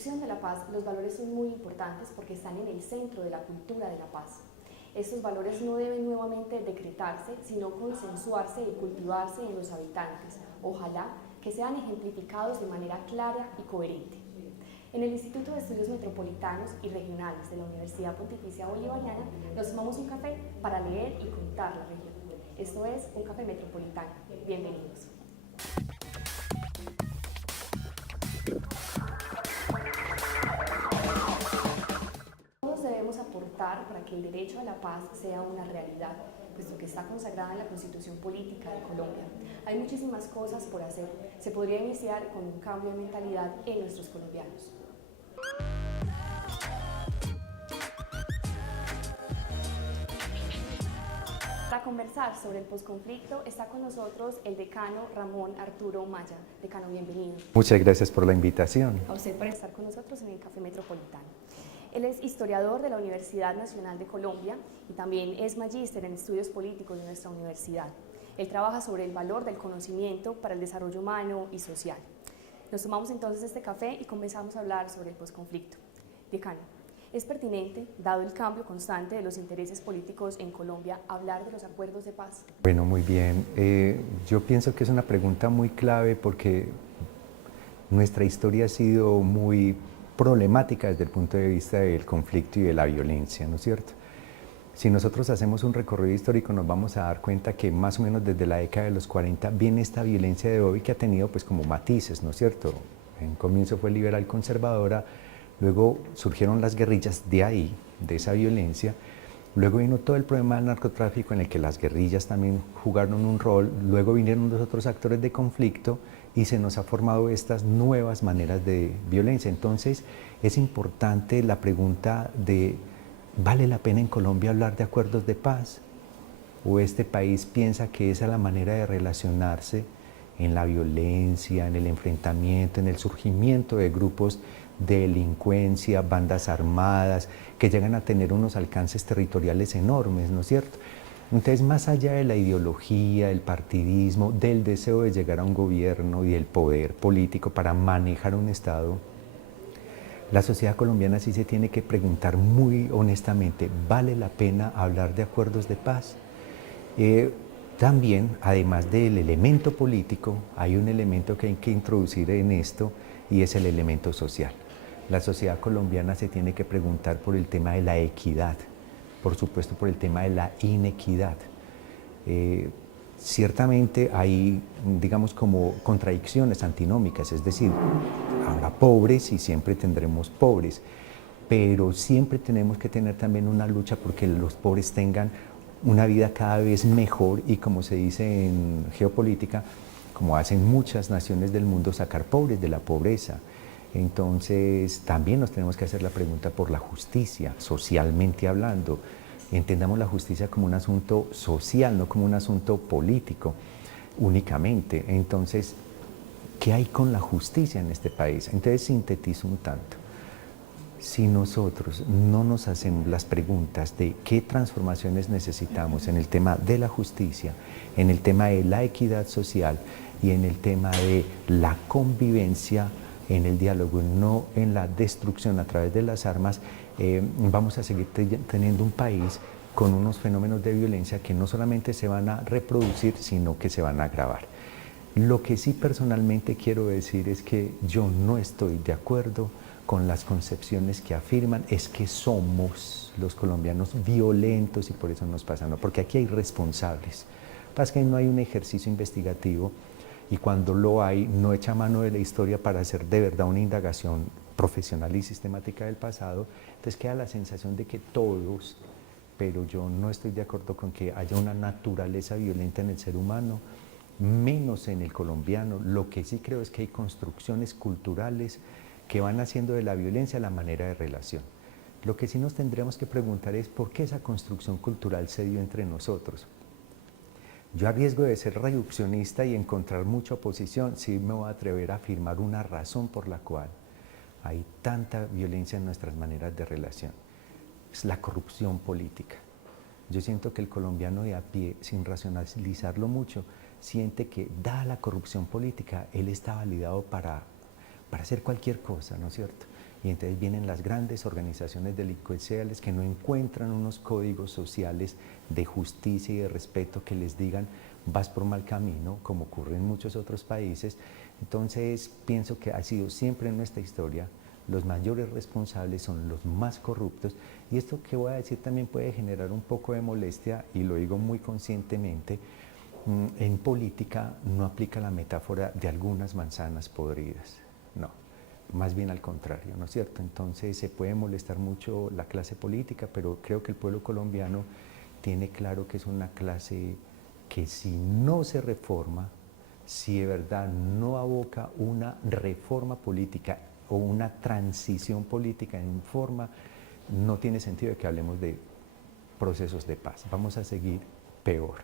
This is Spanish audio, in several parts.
construcción de la paz, los valores son muy importantes porque están en el centro de la cultura de la paz. Estos valores no deben nuevamente decretarse, sino consensuarse y cultivarse en los habitantes. Ojalá que sean ejemplificados de manera clara y coherente. En el Instituto de Estudios Metropolitanos y Regionales de la Universidad Pontificia Bolivariana nos tomamos un café para leer y contar la región. Esto es Un Café Metropolitano. Bienvenidos. Todos debemos aportar para que el derecho a la paz sea una realidad, puesto que está consagrada en la Constitución Política de Colombia. Hay muchísimas cosas por hacer. Se podría iniciar con un cambio de mentalidad en nuestros colombianos. Para conversar sobre el posconflicto está con nosotros el decano Ramón Arturo Maya. Decano, bienvenido. Muchas gracias por la invitación. A usted por estar con nosotros en el Café Metropolitano. Él es historiador de la Universidad Nacional de Colombia y también es magíster en estudios políticos de nuestra universidad. Él trabaja sobre el valor del conocimiento para el desarrollo humano y social. Nos tomamos entonces este café y comenzamos a hablar sobre el posconflicto. Decano, ¿es pertinente, dado el cambio constante de los intereses políticos en Colombia, hablar de los acuerdos de paz? Bueno, muy bien. Yo pienso que es una pregunta muy clave porque nuestra historia ha sido muy problemática desde el punto de vista del conflicto y de la violencia, ¿no es cierto? Si nosotros hacemos un recorrido histórico nos vamos a dar cuenta que más o menos desde la década de los 40 viene esta violencia de hoy que ha tenido pues como matices, ¿no es cierto? En comienzo fue liberal conservadora, luego surgieron las guerrillas de ahí, de esa violencia, luego vino todo el problema del narcotráfico en el que las guerrillas también jugaron un rol, luego vinieron los otros actores de conflicto y se nos ha formado estas nuevas maneras de violencia. Entonces es importante la pregunta de ¿vale la pena en Colombia hablar de acuerdos de paz? ¿O este país piensa que esa es la manera de relacionarse en la violencia, en el enfrentamiento, en el surgimiento de grupos de delincuencia, bandas armadas, que llegan a tener unos alcances territoriales enormes, ¿no es cierto? Entonces, más allá de la ideología, del partidismo, del deseo de llegar a un gobierno y del poder político para manejar un Estado, la sociedad colombiana sí se tiene que preguntar muy honestamente, ¿vale la pena hablar de acuerdos de paz? También, además del elemento político, hay un elemento que hay que introducir en esto y es el elemento social. La sociedad colombiana se tiene que preguntar por el tema de la equidad, por supuesto por el tema de la inequidad. Ciertamente hay, digamos, como contradicciones antinómicas, es decir, habrá pobres y siempre tendremos pobres, pero siempre tenemos que tener también una lucha porque los pobres tengan una vida cada vez mejor y, como se dice en geopolítica, como hacen muchas naciones del mundo, sacar pobres de la pobreza. Entonces también nos tenemos que hacer la pregunta por la justicia, socialmente hablando. Entendamos la justicia como un asunto social, no como un asunto político únicamente. Entonces, ¿qué hay con la justicia en este país? Entonces sintetizo un tanto. Si nosotros no nos hacemos las preguntas de qué transformaciones necesitamos en el tema de la justicia, en el tema de la equidad social y en el tema de la convivencia, en el diálogo, no en la destrucción a través de las armas, vamos a seguir teniendo un país con unos fenómenos de violencia que no solamente se van a reproducir, sino que se van a agravar. Lo que sí personalmente quiero decir es que yo no estoy de acuerdo con las concepciones que afirman es que somos los colombianos violentos y por eso nos pasa, no, porque aquí hay responsables. Pasa que no hay un ejercicio investigativo y cuando lo hay no echa mano de la historia para hacer de verdad una indagación profesional y sistemática del pasado, entonces queda la sensación de que todos, pero yo no estoy de acuerdo con que haya una naturaleza violenta en el ser humano, menos en el colombiano. Lo que sí creo es que hay construcciones culturales que van haciendo de la violencia la manera de relación. Lo que sí nos tendríamos que preguntar es por qué esa construcción cultural se dio entre nosotros. Yo a riesgo de ser reduccionista y encontrar mucha oposición, sí me voy a atrever a afirmar una razón por la cual hay tanta violencia en nuestras maneras de relación. Es la corrupción política. Yo siento que el colombiano de a pie, sin racionalizarlo mucho, siente que, dada la corrupción política, él está validado para hacer cualquier cosa, ¿no es cierto? y entonces vienen las grandes organizaciones delincuenciales que no encuentran unos códigos sociales de justicia y de respeto que les digan vas por mal camino, como ocurre en muchos otros países. Entonces pienso que ha sido siempre en nuestra historia los mayores responsables son los más corruptos, y esto que voy a decir también puede generar un poco de molestia, y lo digo muy conscientemente. En política no aplica la metáfora de algunas manzanas podridas, no, más bien al contrario, ¿no es cierto? Entonces se puede molestar mucho la clase política, pero creo que el pueblo colombiano tiene claro que es una clase que si no se reforma, si de verdad no aboca una reforma política o una transición política en forma, no tiene sentido de que hablemos de procesos de paz. Vamos a seguir peor.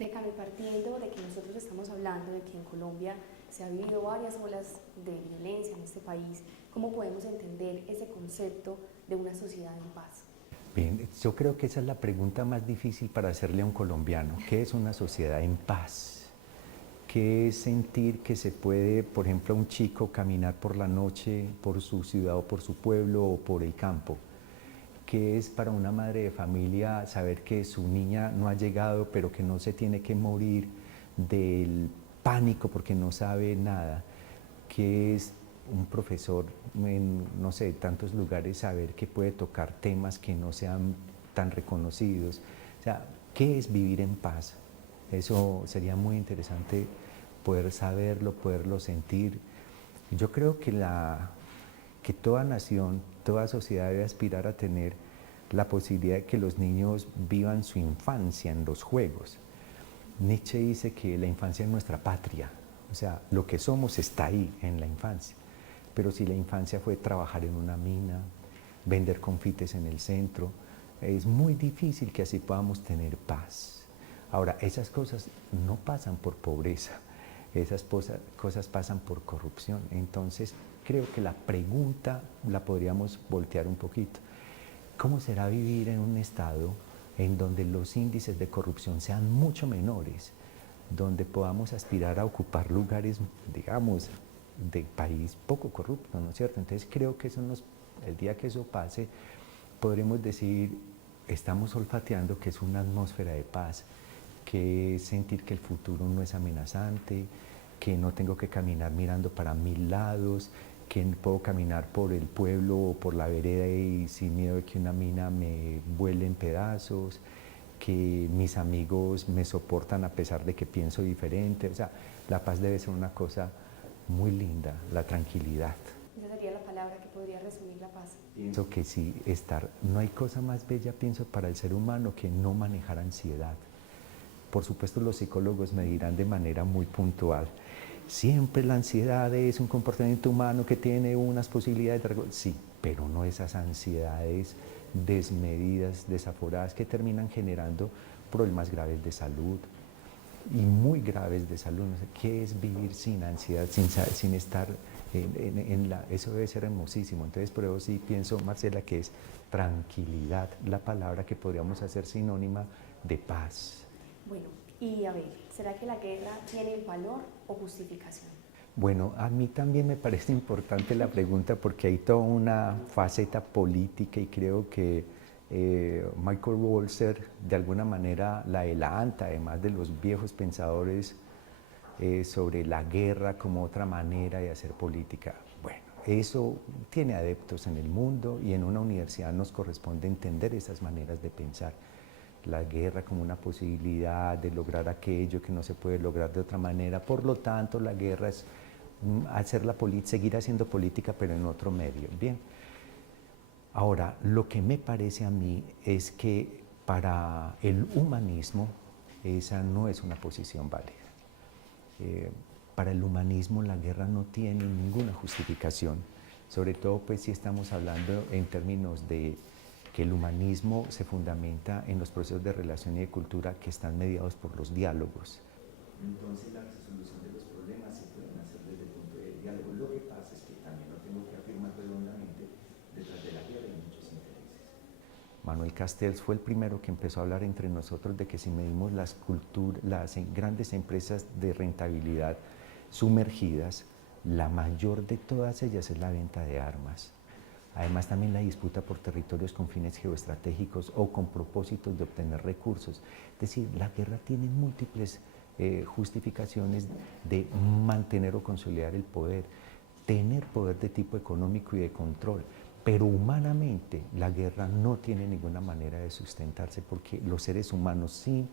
Decano, partiendo de que nosotros estamos hablando de que en Colombia se ha vivido varias olas de violencia en este país, ¿cómo podemos entender ese concepto de una sociedad en paz? Bien, yo creo que esa es la pregunta más difícil para hacerle a un colombiano. ¿Qué es una sociedad en paz? ¿Qué es sentir que se puede, por ejemplo, un chico caminar por la noche por su ciudad o por su pueblo o por el campo? ¿Qué es para una madre de familia saber que su niña no ha llegado, pero que no se tiene que morir del pánico porque no sabe nada? ¿Qué es un profesor en, no sé, tantos lugares saber que puede tocar temas que no sean tan reconocidos? O sea, ¿qué es vivir en paz? Eso sería muy interesante poder saberlo, poderlo sentir. Yo creo que toda nación, toda sociedad debe aspirar a tener la posibilidad de que los niños vivan su infancia en los juegos. Nietzsche dice que la infancia es nuestra patria, o sea, lo que somos está ahí en la infancia. Pero si la infancia fue trabajar en una mina, vender confites en el centro, es muy difícil que así podamos tener paz. Ahora, esas cosas no pasan por pobreza, esas cosas pasan por corrupción. Entonces, creo que la pregunta la podríamos voltear un poquito. ¿Cómo será vivir en un estado en donde los índices de corrupción sean mucho menores, donde podamos aspirar a ocupar lugares, digamos, de país poco corrupto, ¿no es cierto? Entonces creo que el día que eso pase, podremos decir, estamos olfateando que es una atmósfera de paz, que es sentir que el futuro no es amenazante, que no tengo que caminar mirando para 1000 lados, que puedo caminar por el pueblo o por la vereda y sin miedo de que una mina me vuele en pedazos, que mis amigos me soportan a pesar de que pienso diferente. O sea, la paz debe ser una cosa muy linda, la tranquilidad. Esa sería la palabra que podría resumir la paz. Pienso que sí, no hay cosa más bella, pienso, para el ser humano que no manejar ansiedad. Por supuesto, los psicólogos me dirán de manera muy puntual, siempre la ansiedad es un comportamiento humano que tiene unas posibilidades de... Sí, pero no esas ansiedades desmedidas, desaforadas, que terminan generando problemas graves de salud y muy graves de salud. No sé, ¿qué es vivir sin ansiedad, sin estar eso debe ser hermosísimo. Entonces, por eso sí pienso, Marcela, que es tranquilidad la palabra que podríamos hacer sinónima de paz. Bueno, y a ver, ¿será que la guerra tiene valor o justificación? Bueno, a mí también me parece importante la pregunta porque hay toda una faceta política y creo que Michael Walzer de alguna manera la adelanta, además de los viejos pensadores sobre la guerra como otra manera de hacer política. Bueno, eso tiene adeptos en el mundo y en una universidad nos corresponde entender esas maneras de pensar. La guerra como una posibilidad de lograr aquello que no se puede lograr de otra manera. Por lo tanto, la guerra es seguir haciendo política, pero en otro medio. Bien. Ahora, lo que me parece a mí es que para el humanismo esa no es una posición válida. Para el humanismo la guerra no tiene ninguna justificación, sobre todo pues si estamos hablando en términos de que el humanismo se fundamenta en los procesos de relación y de cultura que están mediados por los diálogos. Entonces la resolución de los problemas se pueden hacer desde el punto de diálogo. Lo que pasa es que también lo tengo que afirmar redondamente, detrás de la guerra hay muchos intereses. Manuel Castells fue el primero que empezó a hablar entre nosotros de que si medimos las grandes empresas de rentabilidad sumergidas, La mayor de todas ellas es la venta de armas. Además, también la disputa por territorios con fines geoestratégicos o con propósitos de obtener recursos. Es decir, la guerra tiene múltiples justificaciones de mantener o consolidar el poder, tener poder de tipo económico y de control. Pero humanamente la guerra no tiene ninguna manera de sustentarse porque los seres humanos sin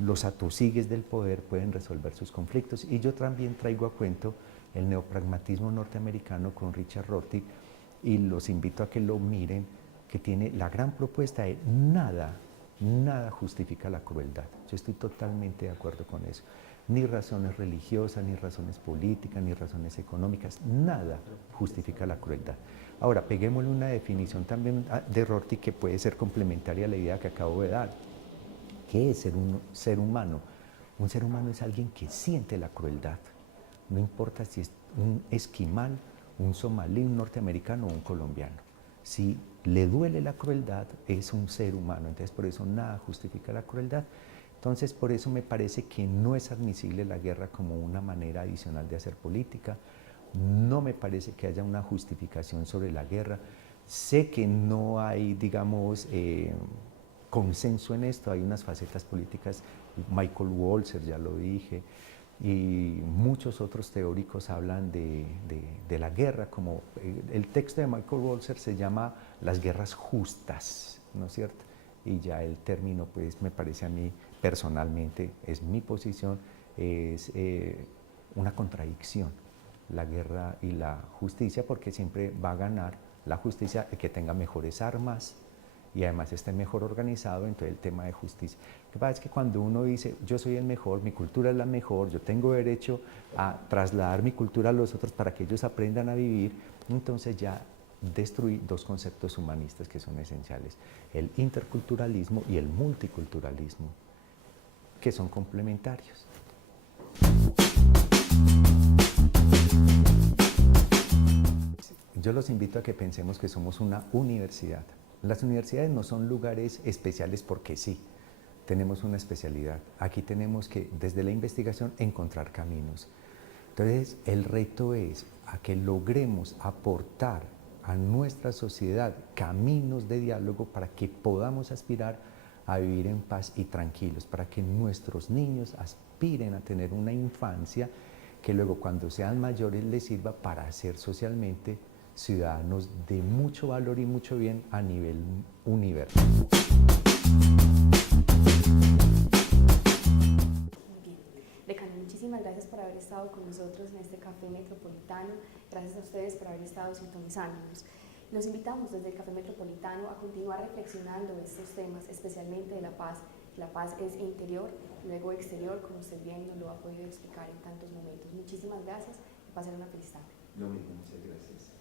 los atosigues del poder pueden resolver sus conflictos. Y yo también traigo a cuento el neopragmatismo norteamericano con Richard Rorty, y los invito a que lo miren, que tiene la gran propuesta de nada justifica la crueldad. Yo estoy totalmente de acuerdo con eso. Ni razones religiosas, ni razones políticas, ni razones económicas, nada justifica la crueldad. Ahora, peguémosle una definición también de Rorty que puede ser complementaria a la idea que acabo de dar. ¿Qué es ser un ser humano? Un ser humano es alguien que siente la crueldad. No importa si es un esquimal, un somalí, un norteamericano o un colombiano. Si le duele la crueldad, es un ser humano. Entonces, por eso nada justifica la crueldad. Entonces, por eso me parece que no es admisible la guerra como una manera adicional de hacer política. No me parece que haya una justificación sobre la guerra. Sé que no hay, digamos, consenso en esto. Hay unas facetas políticas. Michael Walzer, ya lo dije, y muchos otros teóricos hablan de la guerra como, el texto de Michael Walzer se llama Las guerras justas, ¿no es cierto? Y ya el término, pues me parece a mí personalmente, es mi posición, es una contradicción, la guerra y la justicia, porque siempre va a ganar la justicia el que tenga mejores armas y además esté mejor organizado en todo el tema de justicia. Lo que pasa es que cuando uno dice, yo soy el mejor, mi cultura es la mejor, yo tengo derecho a trasladar mi cultura a los otros para que ellos aprendan a vivir, entonces ya destruí dos conceptos humanistas que son esenciales, el interculturalismo y el multiculturalismo, que son complementarios. Yo los invito a que pensemos que somos una universidad. Las universidades no son lugares especiales porque sí, tenemos una especialidad. Aquí tenemos que, desde la investigación, encontrar caminos. Entonces, el reto es a que logremos aportar a nuestra sociedad caminos de diálogo para que podamos aspirar a vivir en paz y tranquilos, para que nuestros niños aspiren a tener una infancia que luego cuando sean mayores les sirva para ser socialmente ciudadanos de mucho valor y mucho bien a nivel universal. Muy bien. Decano, muchísimas gracias por haber estado con nosotros en este Café Metropolitano. Gracias a ustedes por haber estado sintonizándonos. Los invitamos desde el Café Metropolitano a continuar reflexionando estos temas, especialmente de la paz. La paz es interior, luego exterior, como usted bien nos lo ha podido explicar en tantos momentos. Muchísimas gracias y pasen una feliz tarde. Lo mismo, muchas gracias.